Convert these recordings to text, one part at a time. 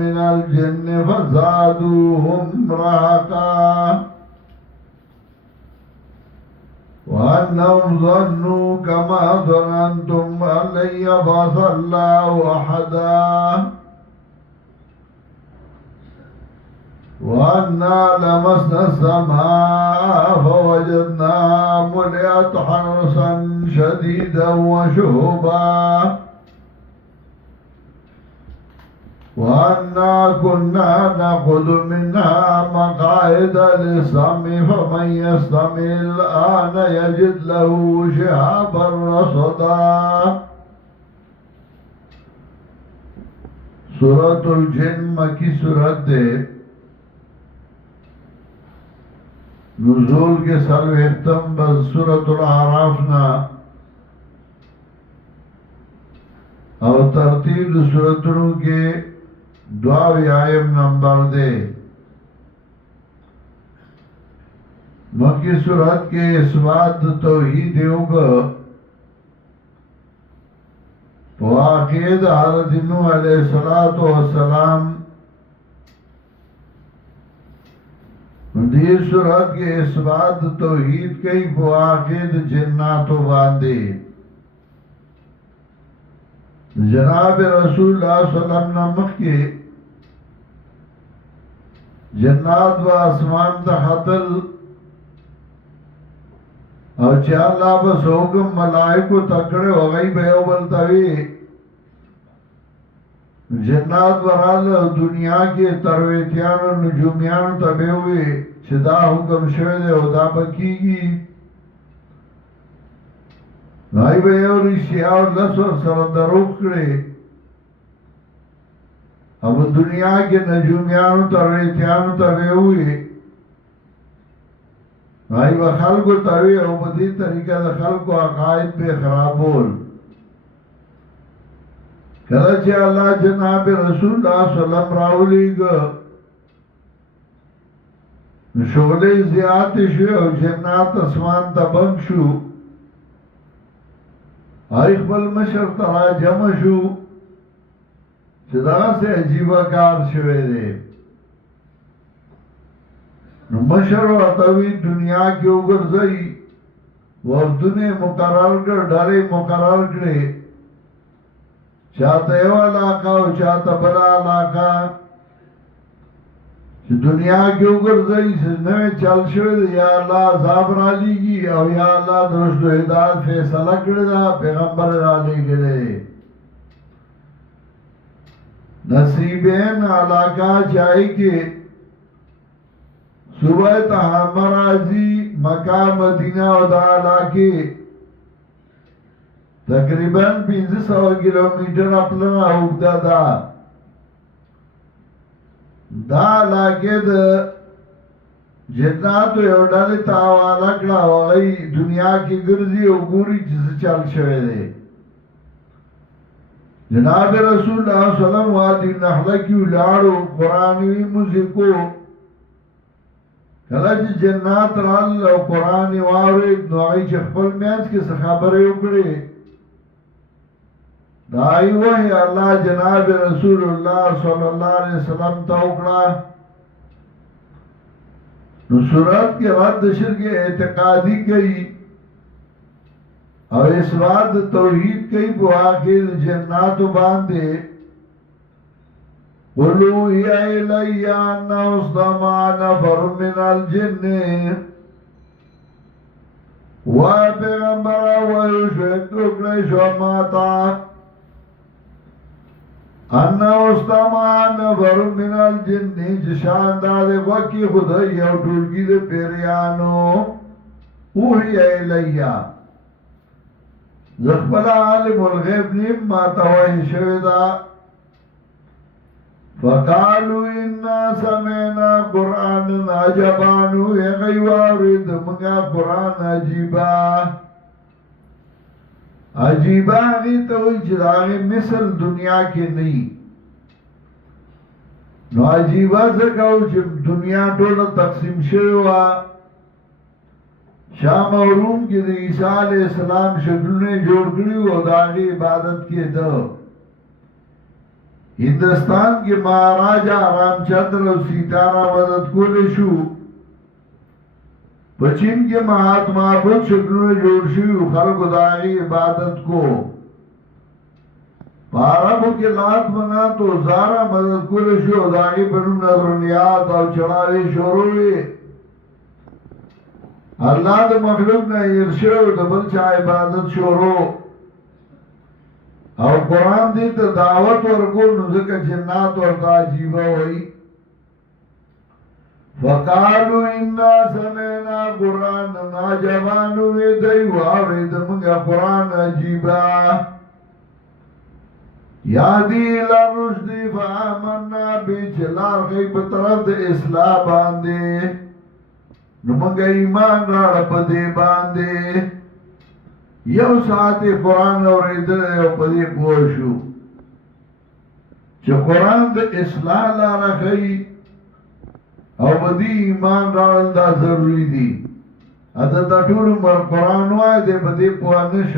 من الجن فزادوهم رهقا وأنهم ظنوا كما ظننتم أن لن يبعث الله أحدا وأنا لمسنا السماء فوجدناها ملئت حرسا شديدا وشهبا وأنا كنا نأخذ منها مقاعد للسمع فمن يستمع الآن يجد له شهابا رصدا. سورة الجن مکی سورت دے، نزول کے سلویختم بس سورة الاعرافنا اور ترتیب سورتنوں کے دعاوی آئیم نمبر دے. مکی صورت کے اثبات توحید ہوگا واقعید حضرت نوح علیہ السلام. دی صورت کے اثبات توحید کئی واقعید جناتو باندے. جناب رسول اللہ صلی اللہ علیہ وسلم نمک کے جنات و آسمان تا حتل اور چالا بس حکم ملائکو تکڑے ہو گئی بیو بلتوی جنات ورال دنیا کے ترویتیان و نجومیان تبیوی چدا حکم شوئے دے خدا بکی گی نائی بیو رشیہ اور لسور سر دروخ کرے. اب دنیا کے نجومیانو ترویتیانو تبیوی نائی با خلقو تاوی او بدی طریقہ دا خلقو عقائد پہ خرابول. کلچہ اللہ جناب رسول اللہ صلی اللہ علیہ وسلم راولی گا شغلی زیادت شو او جنات اسمان تا بند شو اقبل مشر ترا جمع شو چدا سے عجیبہ کار شوئے دے. مشر و عطوی دنیا کی اگر زئی وفدنے مقرر کر ڈھارے مقرر کرے چاہتا ایو علاقہ و چاہتا بلا علاقہ دنیا کی اگر زئی سنوے چل شوئے دے یا اللہ عذاب را لی گی او یا اللہ درشت و ہدایت فیصلہ کردہ پیغمبر را لے گرے. نصیبین علاقہ چاہی کہ صبح تحمر آجی مکہ مدینہ و دا علاقے تقریباً 500 کلومیٹر اپلنا اگدہ دا علاقے دا جناتو ایوڈالی تاوالا کڑا وغی دنیا کی گرزی و گوری چیز چل شوئے دے. جناب رسول اللہ صلی اللہ علیہ وسلم وادی نحلہ کی اولارو قرآنوی موسیقو کلچ جنات رال و قرآن وارد نوعی چخپل میانس کے سخابرے اکڑے دائی وحی اللہ جناب رسول اللہ صلی اللہ علیہ وسلم تا اکڑا. نصورت کے رد شرک اعتقادی کئی اور اس بات توحید کئی بواقید جناتو باندے. قُلُوا هِيَ إِلَيَّ أَنَّهُ اسْتَمَعَ نَفَرٌ مِّنَ الْجِنِّ وَپیغمبرہ وَيُشْوِكْ اُکْلَشْ وَمَاتَا أَنَّهُ اسْتَمَعَ نَفَرٌ مِّنَ الْجِنِّ جشاندار وکی خدای او ٹولگی دے پیریانو اوہی إِلَيَّ زخبلا عالم الغیب نیم ماتوہی شویدہ. فقالوا انا سمعنا قرآن عجبانو غیوارد منگا قرآن عجیبا. عجیبا غی توی چراغی مثل دنیا کے نہیں نو عجیبا سکاو چھ دنیا ٹولا تقسیم شروع شام و روم کی دی عیسیٰ علیہ السلام شکلنے جوڑ کری و داغی عبادت کے دو هندوستان کې مہاراجا رامچندر او سیتا را مدد کولی شو. په چین کې مهاتما بدھ شکلونه جوړ شوي خلکو د هغې عبادت کو. په عربو کې لات منات او زارا مدد کولی شو او د هغې په نوم نظرنیات او چړاوې شروع وې. الله د مخلوق نه هېر شوی او د بل چا عبادت شروع. او قرآن دې ته دعوت ورکول نو ځکه جنات ورته عجیبه وایي. وقالو انا سمعنا قرآن عجبا نوی دی واورید منگا قرآن عجیبا یادی لرشدی فآمنا بیچلار خیب طرف دا اصلاح باندے نو منگا ایمان راڑ پدے باندے یو ساعت قرآن اورید دی پدے پوشو چه قرآن دا اصلاح لارا خیب او بدی ایمان راول دا ضروری دی. اتا دا طول عمر قرآن وائی دے بدی پوانش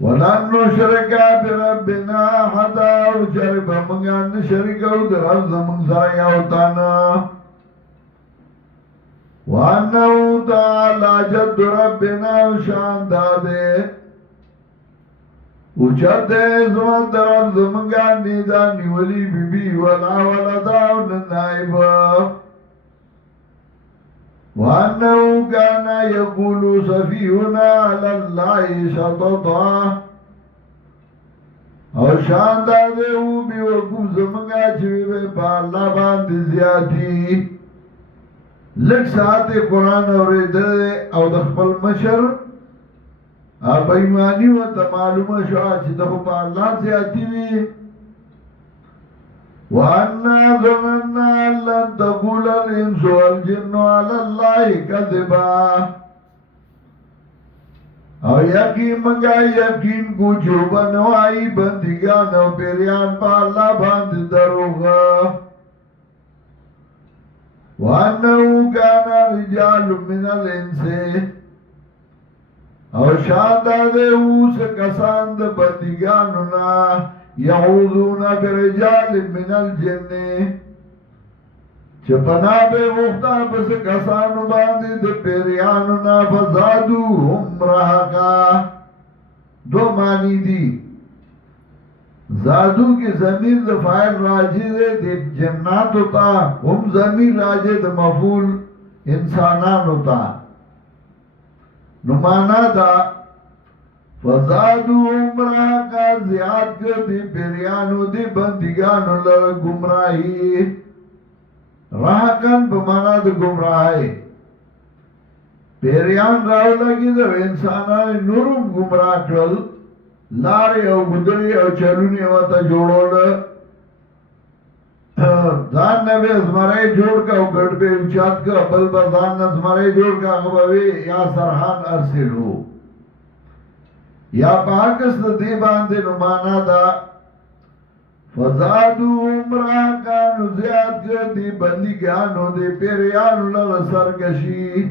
ولن نشرکا بربنا حدا او چرب منگا نشرکاو در رب زمان سرائی اوتانا وانہو تعالی جد ربنا شان دادے اوچت عظمت درب زمنگا نیدا نیولی بی بی ولا ولداو ننائب وانہو کانا یقولو صفیونا علاللہ شططا او شان دادے او بی وقوف زمنگا چوی بے پا اللہ باند زیادی لک ساعت قرآن اور دے او دخپل مشر بایمانی و تا معلوم شوا چی دخو پا اللہ زیادی وی وَأَنَّا ظَنَنَّا لَن تَقُولَ الْإِنسُ وَالْجِنُّ عَلَى اللَّهِ كَذِبًا او یقین منگا یقین کو جو بنوائی بندگان او پیریان پا اللہ باند دروغا وَأَنَّهُ كَانَ رِجَالٌ مِّنَ الْإِنسِ او شاندہ دے اوس کساند بندگانونا یعوذون برجال من الجن چپنا بے مختا بس کسانو باندی دے پیریانونا فزادو ہم رہکا دو معنی دی. زادو کی ضمیر دا فائل راجی دے جنات ہوتا ہم ضمیر راجی دا مفعول انسانان ہوتا نمانا دا فزادو عمرہ کا زیاد کر دی پیریانو دی بندگانو لر گمراہی راہکن بمانا دا گمراہی پیریان راو لگی دا انسانان نورم گمراہ کرل لاری او گدری او چلونی واتا جوڑو لر دان نبی ازمرائی جوڑ کا او گڑ پہ اچات کا بل بردان ازمرائی جوڑ کا اغبوی یا سرحان ارسل ہو یا پاکس دی باندے نمانا دا فزادو عمرہ کانو زیاد کر دی بندگانو دی پیریانو لر سرکشی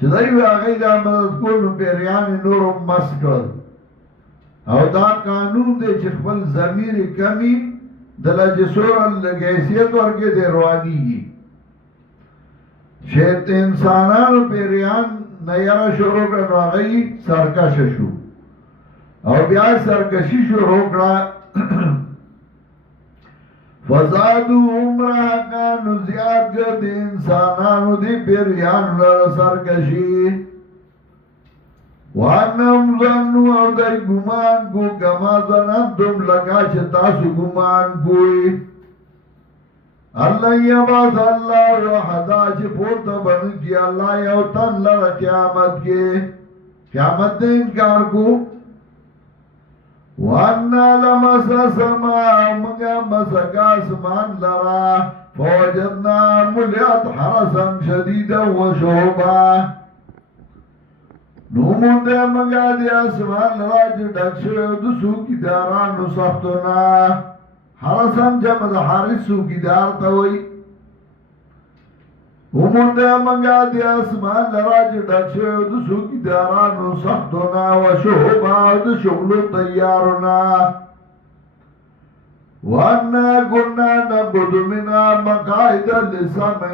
چدائی واقعی دا مدد کولو پیریانی نورم مسکل او دا قانون دے چخبل ضمیر کمی دلا جسور لگیسیت ورگے دے روانی گی شیط انسانان پیریان نیارا شروع کرنو آگئی سرکش شو او بیائی سرکشی شروع کرا فزادو عمرہ کانو زیاد کرد انسانانو دی پیریان لر سرکشی وانم ظنو او دای گمان کو کما ظننتم لگا چتاسو گمان کوئی اللہ یباس اللہ وحدا چی پورتا بن کی اللہ یو تن لر قیامت کے قیامت نے انکار کو وانا لمسا سما منگا مسکا سمان لرا فوجدنا ملیت حرسا شدیدا و شعبا نومون دے منگا دیا سمان لرا جو ڈکشو دو سوکی دارانو سختونا حرسان جمد حارس سوکی دار تاوئی نومون دے منگا دیا سمان لرا جو ڈکشو دو سوکی دارانو سختونا و شعبا دو شغلو تیارونا وانا كنا نعبد منها مقاعد للسمع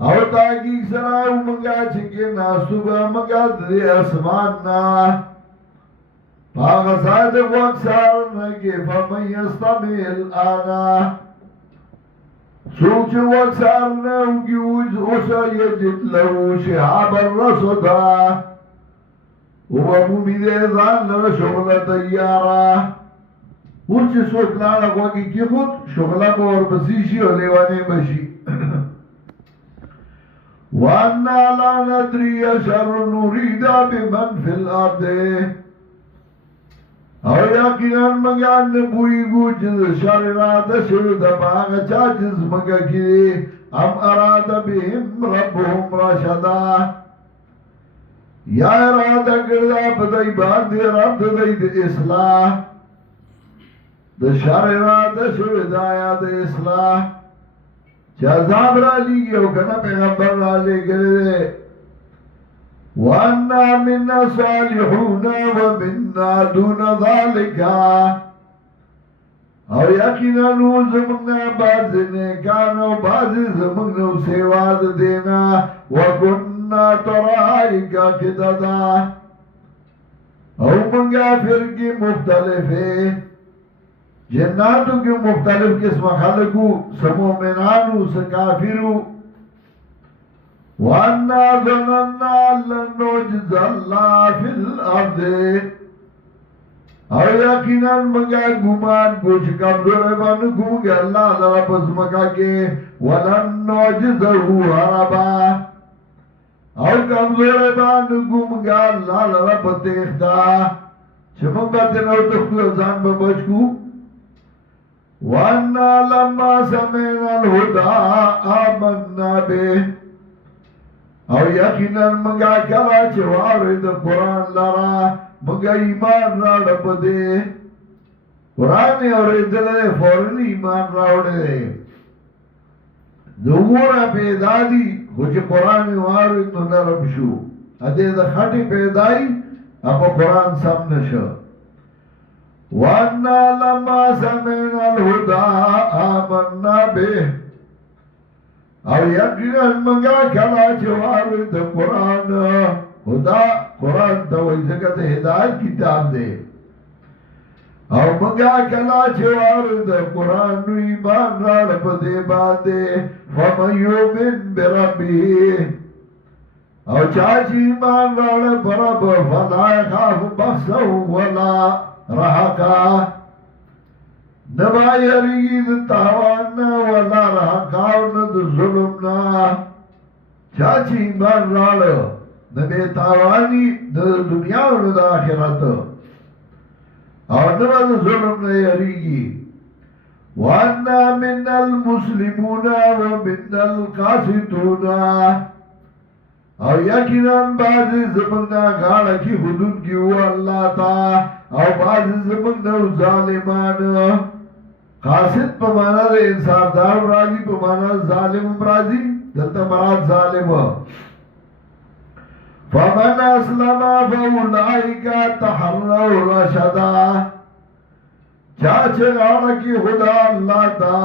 او تاکی سراو منگا چکی ناسو با منگا دی اسمان نا پاغ ساد وقسار نگی فمن یستمی الانا سوچ وقسار نوگی اوسا یجد لہو شہاب الرسدا ومومید ایزان لر شغل تیارا اوچ سوچ لانا گوگی کی خود شغلہ بور بسیشی و لیوانے بشی وَأَنَّا لَا نَدْرِي شَرٌ نُرِيدَ بِمَنْ فِي الْأَرْضِ او یقینا منگا نبوئی گو جز شر ارادہ شد باغ چاچز منگا کی ام ارادہ بهم ربهم رشدا یا ارادہ کردہ بدائی باندی رب دائی اصلاح د شر ارادہ شد آیا د اصلاح عذاب را لیگی او کنا پیغمبر را لے گلے وَأَنَّا مِنَّا صَالِحُونَ وَمِنَّا دُونَ ذَلِكَ او یقینا نو زمگنا باز نیکانو باز زمگنو سیواد دینا وَكُنَّا تَرَائِكَ قِدَدَا او منگا فرقی مختلفے جناتو کے مختلف قسم خلقو سمومنانو سکافرو وَأَنَّا ظَنَنَّا لَن نُعْجِزَ اللَّهَ فِي الْأَرْضِ او یقینا منگا گمان کچھ کمزور بان گونگا اللہ لرا پس مکا کے وَلَن نُعْجِزَهُ حَرَبًا او کمزور بان گونگا اللہ لرا پتیختا چمک باتے نو تختو ازان ببچکو وَأَنَّا لَمَّا سَمِعْنَا الْهُدَىٰ آمَنَّا بِهِ او یقینا منگا کلا چوارد قرآن لرا منگا ایمان را لپدے قرآن اور دلے فورن ایمان راوڑے دے دوگورا پیدا دی خوچ قرآن وارد نو نرم شو ادے دا خٹی پیدائی اپا قرآن سامنشو وَأَنَّا لَمَّا سَمِعْنَا الْهُدَىٰ آمَنَّا بِهِ او یقینا منگا کلا چوارد قرآن خدا قرآن تا ویسکت ہدایت کتاب دے او منگا کلا چوارد قرآن نو ایمان راڑ پدے باندے فَمَن يُؤْمِن بِرَبِّهِ او چاچی ایمان راڑ پرب فَلَا يَخَافُ بَخْسَهُ وَلَا رَحَقَا نبا یریگی دا تاواننا ولا رحقاونا دا ظلمنا چاچی ایمان راڑا نبی تاوانی دا دنیا و دا آخرت اور نبا دا ظلمنا یریگی وَأَنَّا مِنَّا الْمُسْلِمُونَ وَمِنَّا الْقَاسِطُونَ او یقینا بازی زماننا گاڑا کی حدود کی ہوا اللہ تا او بازی زماننا ظالمان قاسد پا مانا دے انصاف دار راضی پا مانا ظالم راضی دلتا مراد ظالم فمن اسلم فاولئک تحروا رشدا چاچے گاڑا کی خدا اللہ تا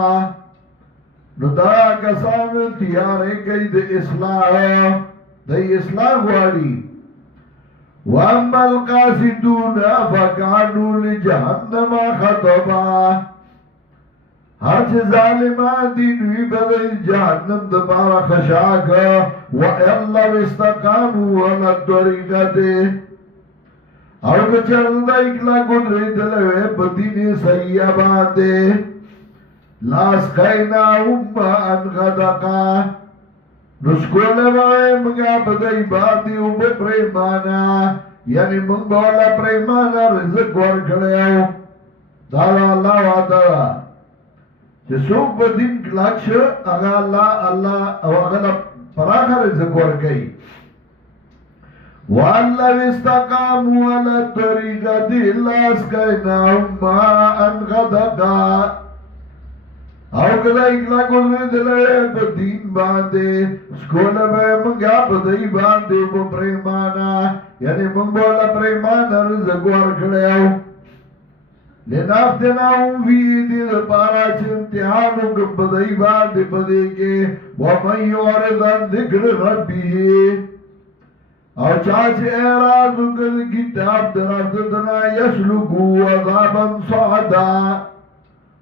ندایا کسان تیارے گئی دے اصلاح دے اصلاح واری وَأَمَّا الْقَاسِدُونَ فَكَانُوا لِجَهَنَّمَ خَطَبًا ہر چه ظالمان دینوی بدئی جہنم دبارا خشاک وَإِلَّا وَاسْتَقَامُوا عَلَى الطَّرِيقَةِ اور کچردہ اکلا گدری دلوے بدین سیئہ باندے لَاسْقَيْنَاهُمْ مَاءً غَدَقًا نسکول بائے منگا بدئی باندی اب پریمانا یعنی منگ بولا پریمانا رزق ورکڑے ہو دادا اللہ وعدہ چه سوک با دین کلاک شو اگا اللہ او اگا پراخا رزق ورکی وَاللَّوِ اسْتَقَامُوا عَلَى الطَّرِيقَةِ لَاسْقَيْنَاهُمْ مَاءً غَدَقًا او کدا اکلا گزرے دلے پا دین باندے سکولا بے منگا پا دی باندے پا پریمانا یعنی منگ بولا پریمانا رزق ورکڑے ہو لنفتنهم فيه دي دپارا چه امتحانو کم بدئی باندې بدے کے ومن یعرض عن ذکر ربی او چاچه اعراض کر کتاب درفت دنا یسلکو عذابا صعدا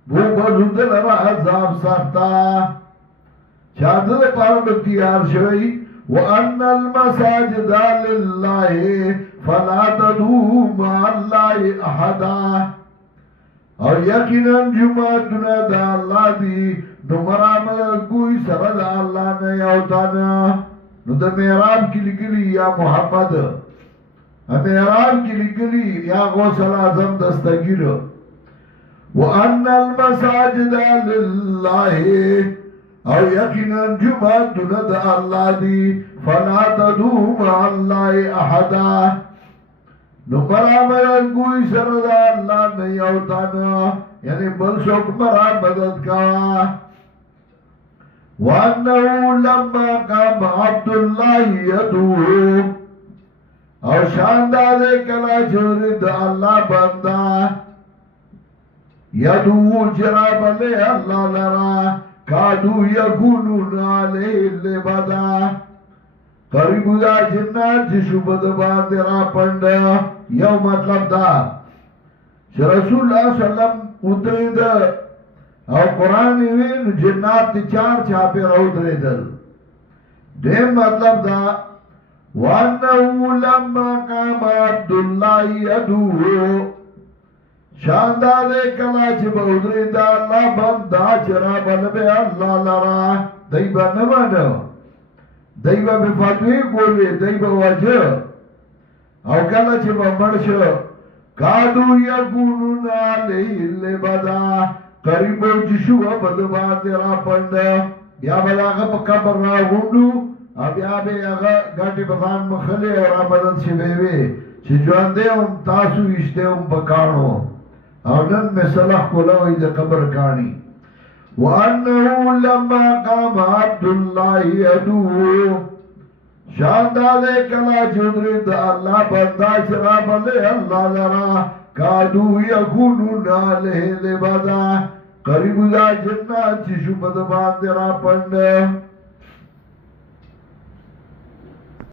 بو بزدل را عذاب سختا چاہتا دپارا بختیار شوئی وَأَنَّ الْمَسَاجِدَ لِلَّهِ فَلَا تَدْعُوا مَعَ اللَّهِ أَحَدًا اور یقینا جمعتنا دا اللہ دی نو مرامت کوئی سر دا اللہ نے یوتانا نو دا محراب کی لکلی یا محمد محراب کی لکلی یا غوثل اعظم دستگیر وَأَنَّ الْمَسَاجِدَ لِلَّهِ اور یقینا جمعتنا دا اللہ دی فَلَا تَدْعُوا مَعَ اللَّهِ أَحَدًا نو مرامت کوئی سردا اللہ نہیں اوتانا یعنی بل سوک مرامت کا وَأَنَّهُ لَمَّا قَامَ عَبْدُ اللَّهِ يَدُوهُ اور شاندار کلا جرد اللہ بندہ یدوه جراب لے اللہ لرا کادو یکونون علیہ لبدا قریب دا جنات چی شبد باندے را پند یو مطلب دا چی رسول اللہ صلی اللہ علیہ وسلم اتری دا او قرآن وین جنات تی چار چاپی را اتری دل دیم مطلب دا وَأَنَّهُ لَمَّا قَامَ عَبْدُ اللَّهِ يَدُوهُ شاندار کلا چی بودری دا اللہ بندہ چرا بلبے اللہ لرا دیبا نمانو دیبا بفتوی گولی دیبا وجه او کلا چی بمرشو کادو یکونون علیہ لبدا قریبو جشو بدبان را پند یا بدا اغا پا کبر را گوندو اب یا بے اغا گاٹی بزان مخلی اور آمدن شبیوی چی جواندے ہم تاسو اشتے ہم بکانو اور نن میں صلح کلاوی دا قبر کانی وَأَنَّهُ لَمَّا قَامَ عَبْدُ اللَّهِ يَدُوهُ شاندار کلا چودری دا اللہ بندہ شراب لے اللہ لرا کادو یکونون علیہ لبدا قریب دا جنات چی شبد باندے را پند